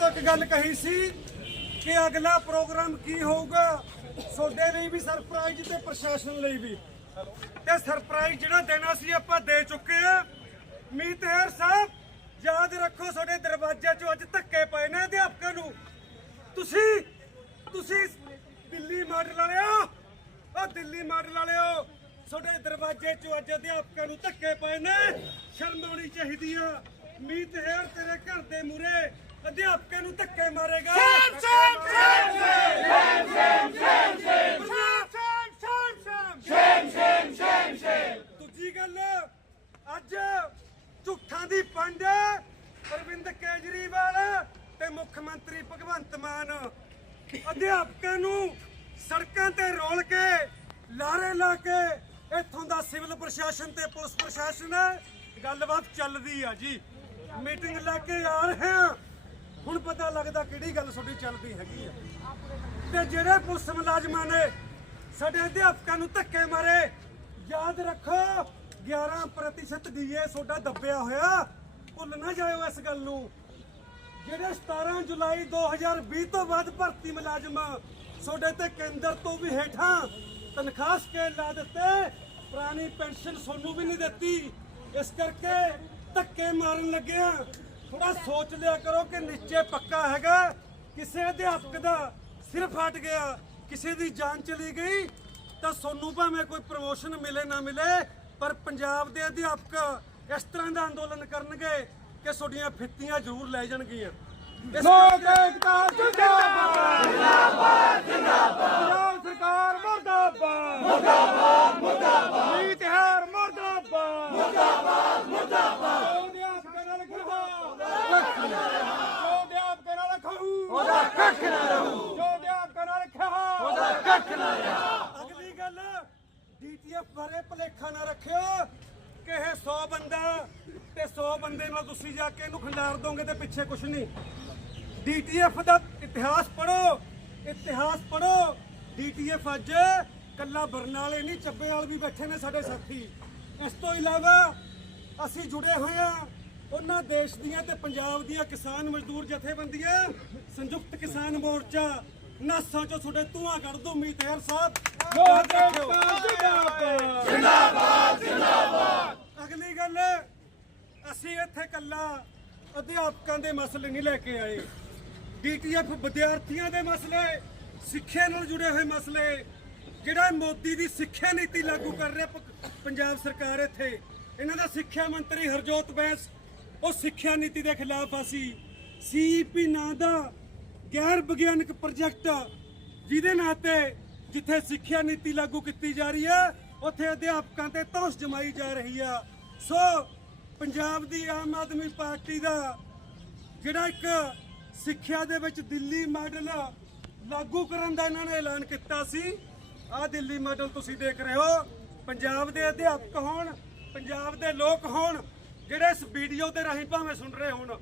ਤੋਂ ਗੱਲ ਕਹੀ ਸੀ ਕਿ ਅਗਲਾ ਪ੍ਰੋਗਰਾਮ ਕੀ ਹੋਊਗਾ, ਤੁਹਾਡੇ ਲਈ ਵੀ ਸਰਪ੍ਰਾਈਜ਼ ਤੇ ਪ੍ਰਸ਼ਾਸਨ ਲਈ ਵੀ। ਤੇ ਸਰਪ੍ਰਾਈਜ਼ ਜਿਹੜਾ ਦੇਣਾ ਸੀ ਆਪਾਂ ਦੇ ਚੁੱਕੇ ਆ। ਮੀਤ ਸਾਹਿਬ, ਯਾਦ ਰੱਖੋ ਤੁਹਾਡੇ ਦਰਵਾਜ਼ੇ 'ਚੋਂ ਅੱਜ ਧੱਕੇ ਪਏ ਨੇ ਅਧਿਆਪਕਾਂ ਨੂੰ। ਤੁਸੀਂ ਤੁਸੀਂ ਦਿੱਲੀ ਮਾਡਲ ਵਾਲਿਓ ਉਹ ਦਿੱਲੀ ਮਾਡਲ ਵਾਲਿਓ, ਤੁਹਾਡੇ ਦਰਵਾਜ਼ੇ 'ਚੋਂ ਅੱਜ ਅਧਿਆਪਕਾਂ ਨੂੰ ਧੱਕੇ ਪਏ ਨੇ। ਸ਼ਰਮ ਆਉਣੀ ਚਾਹੀਦੀ ਆ। ਮੀਤ ਹੈਰ ਤੇਰੇ ਘਰ ਦੇ ਮੂਰੇ ਅਧਿਆਪਕਾਂ ਨੂੰ ਧੱਕੇ ਮਾਰੇਗਾ। ਸ਼ਾਮ ਸ਼ਾਮ ਸ਼ਾਮ ਦੂਜੀ ਗੱਲ ਅੱਜ ਝੂਠਾਂ ਦੀ ਪੰਡ ਅਰਵਿੰਦ ਕੇਜਰੀਵਾਲ ਤੇ ਮੁੱਖ ਮੰਤਰੀ ਭਗਵੰਤ ਮਾਨ। ਅਧਿਆਪਕਾਂ ਨੂੰ ਸੜਕਾਂ ਤੇ ਰੋਲ ਕੇ ਲਾਰੇ ਲਾ ਕੇ ਇੱਥੋਂ ਦਾ ਸਿਵਲ ਪ੍ਰਸ਼ਾਸਨ ਤੇ ਪੁਲਿਸ ਪ੍ਰਸ਼ਾਸਨ ਗੱਲਬਾਤ ਚੱਲਦੀ ਆ ਜੀ। ਮੀਟਿੰਗ ਲੈ ਕੇ ਆ ਰਹੇ ਆ ਹੁਣ ਪਤਾ ਲੱਗਦਾ ਕਿਹੜੀ ਗੱਲ ਤੁਹਾਡੀ ਚੱਲਦੀ ਹੈਗੀ ਆ। ਤੇ ਜਿਹੜੇ ਪੁਲਿਸ ਮੁਲਾਜ਼ਮਾਂ ਨੇ ਸਾਡੇ ਅਧਿਆਪਕਾਂ ਨੂੰ ਧੱਕੇ ਮਾਰੇ, ਯਾਦ ਰੱਖੋ 11% ਡੀਏ ਤੁਹਾਡਾ ਦੱਬਿਆ ਹੋਇਆ। ਭੁੱਲ ਨਾ ਜਾਇਓ ਇਸ ਗੱਲ ਨੂੰ। ਜਿਹੜੇ 17 ਜੁਲਾਈ 2020 ਤੋਂ ਬਾਅਦ ਭਰਤੀ ਮੁਲਾਜ਼ਮ ਤੁਹਾਡੇ ਤੇ ਕੇਂਦਰ ਤੋਂ ਵੀ ਹੇਠਾਂ ਤਨਖਾਹ ਸਕੇਲ ਲਾ ਦਿੱਤੇ, ਪੁਰਾਣੀ ਪੈਨਸ਼ਨ ਤੁਹਾਨੂੰ ਵੀ ਨਹੀਂ ਦਿੱਤੀ। ਇਸ ਕਰਕੇ ਧੱਕੇ ਮਾਰਨ ਲੱਗਿਆ ਥੋੜਾ ਸੋਚ ਲਿਆ ਕਰੋ ਕਿ ਨੀਚੇ ਪੱਕਾ ਹੈਗਾ। ਕਿਸੇ ਅਧਿਆਪਕ ਦਾ ਸਿਰ ਫਟ ਗਿਆ ਕਿਸੇ ਦੀ ਜਾਨ ਚਲੀ ਗਈ ਤਾਂ ਤੁਹਾਨੂੰ ਭਾਵੇਂ ਕੋਈ ਪ੍ਰਮੋਸ਼ਨ ਮਿਲੇ ਨਾ ਮਿਲੇ ਪਰ ਪੰਜਾਬ ਦੇ ਅਧਿਆਪਕ ਇਸ ਤਰ੍ਹਾਂ ਦਾ ਅੰਦੋਲਨ ਕਰਨਗੇ ਕਿ ਤੁਹਾਡੀਆਂ ਫਿੱਤੀਆਂ ਜ਼ਰੂਰ ਲੈ ਜਾਣਗੀਆਂ। ਲੋਕ ਏਕਤਾ ਜਿੰਦਾਬਾਦ ਜਿੰਦਾਬਾਦ ਜਿੰਦਾਬਾਦ। ਪੰਜਾਬ ਸਰਕਾਰ ਮੁਰਦਾਬਾਦ। ਮੁਰਦਾਬਾਦ ਮੁਰਦਾਬਾਦ। ਮੁਰਦਾਬਾਦ ਮੁਰਦਾਬਾਦ। ਮੁਰਦਾਬਾਦ ਜੋ ਅਧਿਆਪਕਾਂ ਨਾਲ ਖਹਾ ਜੋ ਅਧਿਆਪਕਾਂ ਨਾਲ ਖਹੂ ਉਹਦਾ ਕੱਖ ਨਾ ਰਹੂ ਜੋ ਅਧਿਆਪਕਾਂ ਨਾਲ ਖਹਾ ਉਹਦਾ ਕੱਖ ਨਾ ਅਗਲੀ ਗੱਲ ਡੀਟੀਐਫ ਬਾਰੇ ਭਲੇਖਾ ਨਾ ਰੱਖਿਓ, ਕਿ ਇਹ 100 ਬੰਦਾ ਤੇ 100 ਬੰਦੇ ਨਾਲ ਤੁਸੀਂ ਜਾ ਕੇ ਇਹਨੂੰ ਖੰਡਾਰ ਦੋਗੇ ਤੇ ਪਿੱਛੇ ਕੁਝ ਨਹੀਂ। ਡੀਟੀਐਫ ਦਾ ਇਤਿਹਾਸ ਪੜੋ ਇਤਿਹਾਸ ਪੜੋ ਡੀਟੀਐਫ ਅੱਜ ਕੱਲਾ ਬਰਨਾਲੇ ਨਹੀਂ ਚੱਬੇ ਵਾਲ ਵੀ ਬੈਠੇ ਨੇ ਸਾਡੇ ਸਾਥੀ। ਇਸ ਤੋਂ ਇਲਾਵਾ ਅਸੀਂ ਜੁੜੇ ਹੋਏ ਆ ਉਹਨਾਂ ਦੇਸ਼ ਦੀਆਂ ਤੇ ਪੰਜਾਬ ਦੀਆਂ ਕਿਸਾਨ ਮਜ਼ਦੂਰ ਜਥੇਬੰਦੀਆਂ, ਸੰਯੁਕਤ ਕਿਸਾਨ ਮੋਰਚਾ ਨਾਸਾਂ ਚੋਂ ਤੁਹਾਡੇ ਧੂਆਂ ਕੱਢ ਦੋ ਮੀਤੇਰ ਸਾਹਿਬ। ਲੋਕ। ਏਕਤਾ ਜਿੰਦਾਬਾਦ ਅਗਲੀ ਗੱਲ ਅਸੀਂ ਇੱਥੇ ਕੱਲਾ ਅਧਿਆਪਕਾਂ ਦੇ ਮਸਲੇ ਨਹੀਂ ਲੈ ਕੇ ਆਏ। ਡੀਟੀਐਫ ਵਿਦਿਆਰਥੀਆਂ ਦੇ ਮਸਲੇ ਸਿੱਖਿਆ ਨਾਲ ਜੁੜੇ ਹੋਏ ਮਸਲੇ ਜਿਹੜਾ ਮੋਦੀ ਦੀ ਸਿੱਖਿਆ ਨੀਤੀ ਲਾਗੂ ਕਰ ਰਿਹਾ ਪ- ਪੰਜਾਬ ਸਰਕਾਰ ਇੱਥੇ। ਇਹਨਾਂ ਦਾ ਸਿੱਖਿਆ ਮੰਤਰੀ ਹਰਜੋਤ ਬੈਂਸ ਉਹ ਸਿੱਖਿਆ ਨੀਤੀ ਦੇ ਖਿਲਾਫ ਆ ਸੀ। ਸੀਈਪੀ ਨਾਂ ਦਾ ਗੈਰ ਵਿਗਿਆਨਕ ਪ੍ਰੋਜੈਕਟ ਜਿਹਦੇ ਨਾਂ ਤੇ ਜਿੱਥੇ ਸਿੱਖਿਆ ਨੀਤੀ ਲਾਗੂ ਕੀਤੀ ਜਾ ਰਹੀ ਹੈ, ਉੱਥੇ ਅਧਿਆਪਕਾਂ ਤੇ ਧੌਂਸ ਜਮਾਈ ਜਾ ਰਹੀ ਆ ਸੋ ਪੰਜਾਬ ਦੀ ਆਮ ਆਦਮੀ ਪਾਰਟੀ ਦਾ ਜਿਹੜਾ ਇੱਕ ਸਿੱਖਿਆ ਦੇ ਵਿੱਚ ਦਿੱਲੀ ਮਾਡਲ ਲਾਗੂ ਕਰਨ ਦਾ ਇਹਨਾਂ ਨੇ ਐਲਾਨ ਕੀਤਾ ਸੀ, ਆਹ ਦਿੱਲੀ ਮਾਡਲ ਤੁਸੀਂ ਦੇਖ ਰਹੇ ਹੋ। ਪੰਜਾਬ ਦੇ ਅਧਿਆਪਕ ਹੋਣ, ਪੰਜਾਬ ਦੇ ਲੋਕ ਹੋਣ, ਜਿਹੜੇ ਇਸ ਵੀਡੀਓ ਦੇ ਰਾਹੀਂ ਭਾਵੇਂ ਸੁਣ ਰਹੇ ਹੋਣ।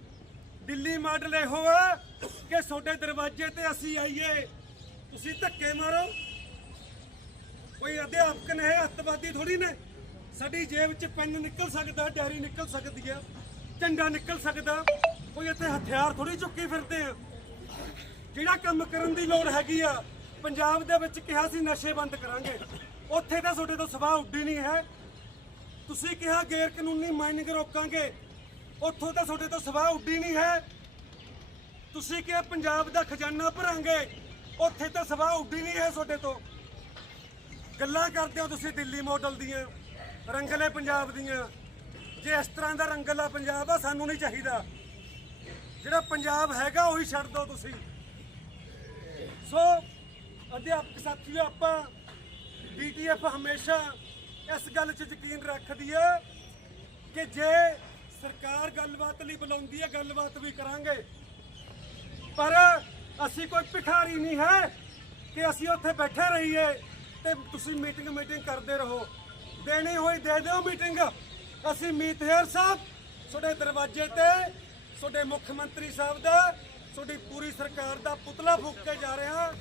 ਦਿੱਲੀ ਮਾਡਲ ਇਹੋ ਆ ਕਿ ਤੁਹਾਡੇ ਦਰਵਾਜ਼ੇ ਤੇ ਅਸੀਂ ਆਈਏ। ਤੁਸੀਂ ਧੱਕੇ ਮਾਰੋ। ਕੋਈ ਅਧਿਆਪਕ ਨੇ, ਅੱਤਵਾਦੀ ਥੋੜੀ ਨੇ। ਸਾਡੀ ਜੇਬ 'ਚ ਪੈਨ ਨਿਕਲ ਸਕਦਾ ਡੈਰੀ ਨਿਕਲ ਸਕਦੀ ਆ, ਝੰਡਾ ਨਿਕਲ ਸਕਦਾ। ਕੋਈ ਇੱਥੇ ਹਥਿਆਰ ਥੋੜੀ ਚੁੱਕੀ ਫਿਰਦੇ ਆ। ਜਿਹੜਾ ਕੰਮ ਕਰਨ ਦੀ ਲੋੜ ਹੈਗੀ ਆ, ਪੰਜਾਬ ਦੇ ਵਿੱਚ ਕਿਹਾ ਸੀ ਨਸ਼ੇ ਬੰਦ ਕਰਾਂਗੇ। ਉੱਥੇ ਤਾਂ ਤੁਹਾਡੇ ਤੋਂ ਸਵਾਹ ਉੱਡੀ ਨਹੀਂ ਹੈ। ਤੁਸੀਂ ਕਿਹਾ ਗੈਰ ਕਾਨੂੰਨੀ ਮਾਈਨਿੰਗ ਰੋਕਾਂਗੇ। ਉੱਥੋਂ ਤਾਂ ਤੁਹਾਡੇ ਤੋਂ ਸਵਾਹ ਉੱਡੀ ਨਹੀਂ ਹੈ। ਤੁਸੀਂ ਕਿਹਾ ਪੰਜਾਬ ਦਾ ਖਜ਼ਾਨਾ ਭਰਾਂਗੇ, ਉੱਥੇ ਤਾਂ ਸਵਾਹ ਉੱਡੀ ਨਹੀਂ ਹੈ ਤੁਹਾਡੇ ਤੋਂ। ਗੱਲਾਂ ਕਰਦੇ ਹੋ ਤੁਸੀਂ ਦਿੱਲੀ ਮਾਡਲ ਦੀਆਂ, ਰੰਗਲੇ ਪੰਜਾਬ ਦੀਆਂ। ਜੇ ਇਸ ਤਰ੍ਹਾਂ ਦਾ ਰੰਗਲਾ ਪੰਜਾਬ ਆ, ਸਾਨੂੰ ਨਹੀਂ ਚਾਹੀਦਾ। ਜਿਹੜਾ ਪੰਜਾਬ ਹੈਗਾ, ਉਹੀ ਛੱਡ ਦਿਓ ਤੁਸੀਂ। ਸੋ, ਅਧਿਆਪਕ ਸਾਥੀਓ, ਆਪਾਂ ਡੀਟੀਐਫ ਹਮੇਸ਼ਾ ਇਸ ਗੱਲ 'ਚ ਯਕੀਨ ਰੱਖਦੀ ਹੈ ਕਿ ਜੇ ਸਰਕਾਰ ਗੱਲਬਾਤ ਲਈ ਬੁਲਾਉਂਦੀ ਹੈ, ਗੱਲਬਾਤ ਵੀ ਕਰਾਂਗੇ। ਪਰ ਅਸੀਂ ਕੋਈ ਭਿਖਾਰੀ ਨਹੀਂ ਹੈ ਕਿ ਅਸੀਂ ਉੱਥੇ ਬੈਠੇ ਰਹੀਏ ਤੇ ਤੁਸੀਂ ਮੀਟਿੰਗ ਮੀਟਿੰਗ ਕਰਦੇ ਰਹੋ। ਦੇਣੀ ਹੋਈ ਦੇ ਦਿਓ ਮੀਟਿੰਗ। ਅਸੀਂ ਮੀਤਹੇਰ ਸਾਹਿਬ, ਤੁਹਾਡੇ ਦਰਵਾਜ਼ੇ ਤੇ, ਤੁਹਾਡੇ ਮੁੱਖ ਮੰਤਰੀ ਸਾਹਿਬ ਦਾ, ਤੁਹਾਡੀ ਪੂਰੀ ਸਰਕਾਰ ਦਾ ਪੁਤਲਾ ਫੂਕ ਕੇ ਜਾ ਰਿਹਾ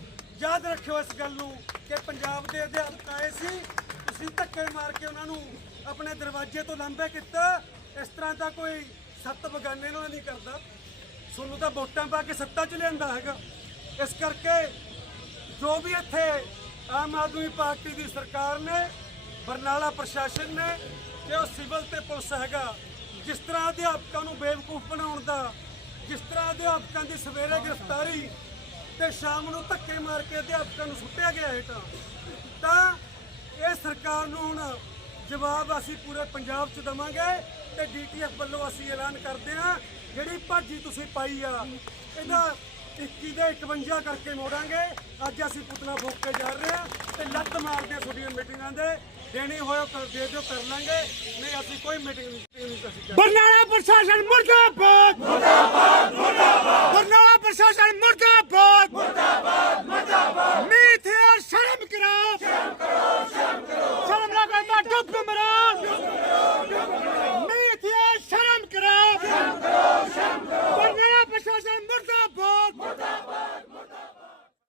ਯਾਦ ਰੱਖਿਓ ਇਸ ਗੱਲ ਨੂੰ ਕਿ ਪੰਜਾਬ ਦੇ ਅਧਿਆਪਕ ਆਏ ਸੀ, ਤੁਸੀਂ ਧੱਕੇ ਮਾਰ ਕੇ ਉਹਨਾਂ ਨੂੰ ਆਪਣੇ ਦਰਵਾਜ਼ੇ ਤੋਂ ਲੰਬੇ ਕੀਤਾ, ਇਸ ਤਰ੍ਹਾਂ ਦਾ ਕੋਈ ਸੱਤ ਬਗਾਨੇ ਨਾਲ ਨਹੀਂ ਕਰਦਾ। ਤੁਹਾਨੂੰ ਤਾਂ ਵੋਟਾਂ ਪਾ ਕੇ ਸੱਤਾ 'ਚ ਲਿਆਂਦਾ ਹੈਗਾ। ਇਸ ਕਰਕੇ ਜੋ ਵੀ ਇੱਥੇ ਆਮ ਆਦਮੀ ਪਾਰਟੀ ਦੀ ਸਰਕਾਰ ਨੇ, ਬਰਨਾਲਾ ਪ੍ਰਸ਼ਾਸਨ ਨੇ ਤੇ ਉਹ ਸਿਵਲ ਤੇ ਪੁਲਿਸ ਹੈਗਾ, ਜਿਸ ਤਰ੍ਹਾਂ ਅਧਿਆਪਕਾਂ ਨੂੰ ਬੇਵਕੂਫ ਬਣਾਉਣ ਦਾ, ਜਿਸ ਤਰ੍ਹਾਂ ਅਧਿਆਪਕਾਂ ਦੀ ਸਵੇਰੇ ਗ੍ਰਿਫਤਾਰੀ ਤੇ ਸ਼ਾਮ ਨੂੰ ਧੱਕੇ ਮਾਰ ਕੇ ਅਧਿਆਪਕਾਂ ਨੂੰ ਸੁੱਟਿਆ ਗਿਆ ਹੇਠਾਂ, ਤਾਂ ਇਹ ਸਰਕਾਰ ਨੂੰ ਹੁਣ ਜਵਾਬ ਅਸੀਂ ਪੂਰੇ ਪੰਜਾਬ 'ਚ ਦਵਾਂਗੇ ਤੇ ਡੀਟੀਐਫ ਵੱਲੋਂ ਅਸੀਂ ਐਲਾਨ ਕਰਦੇ ਹਾਂ ਜਿਹੜੀ ਭਾਜੀ ਤੁਸੀਂ ਪਾਈ ਆ ਇਹਦਾ 21 ਦੇ 51 ਕਰਕੇ ਮੋੜਾਂਗੇ। ਅੱਜ ਅਸੀਂ ਪੁਤਲਾ ਫੂਕ ਕੇ ਜਾ ਰਹੇ ਹਾਂ ਤੇ ਲੱਤ ਮਾਰਦੇ ਹਾਂ ਤੁਹਾਡੀਆਂ ਮੀਟਿੰਗਾਂ ਦੇ। ਦੇਣੀ ਹੋਇਆ ਕਰ ਦੇ ਦਿਓ ਕਰ ਲਾਂਗੇ। ਨਹੀਂ ਅਸੀਂ ਕੋਈ ਮੀਟਿੰਗ ਨਹੀਂ ਅਸੀਂ ਬਰਨਾਲਾ ਪ੍ਰਸ਼ਾਸਨ ਮੁਰਦਾਬਾਦ! ਮੁਰਦਾਬਾਦ ਮੁਰਦਾਬਾਦ! ਬਰਨਾਲਾ ਪ੍ਰਸ਼ਾਸਨ ਮੁਰਦਾਬਾਦ! ਮੁਰਦਾਬਾਦ ਮੁਰਦਾਬਾਦ! ਮੀਥੇ ਸ਼ਰਮ ਕਰੋ! ਸ਼ਰਮ ਕਰੋ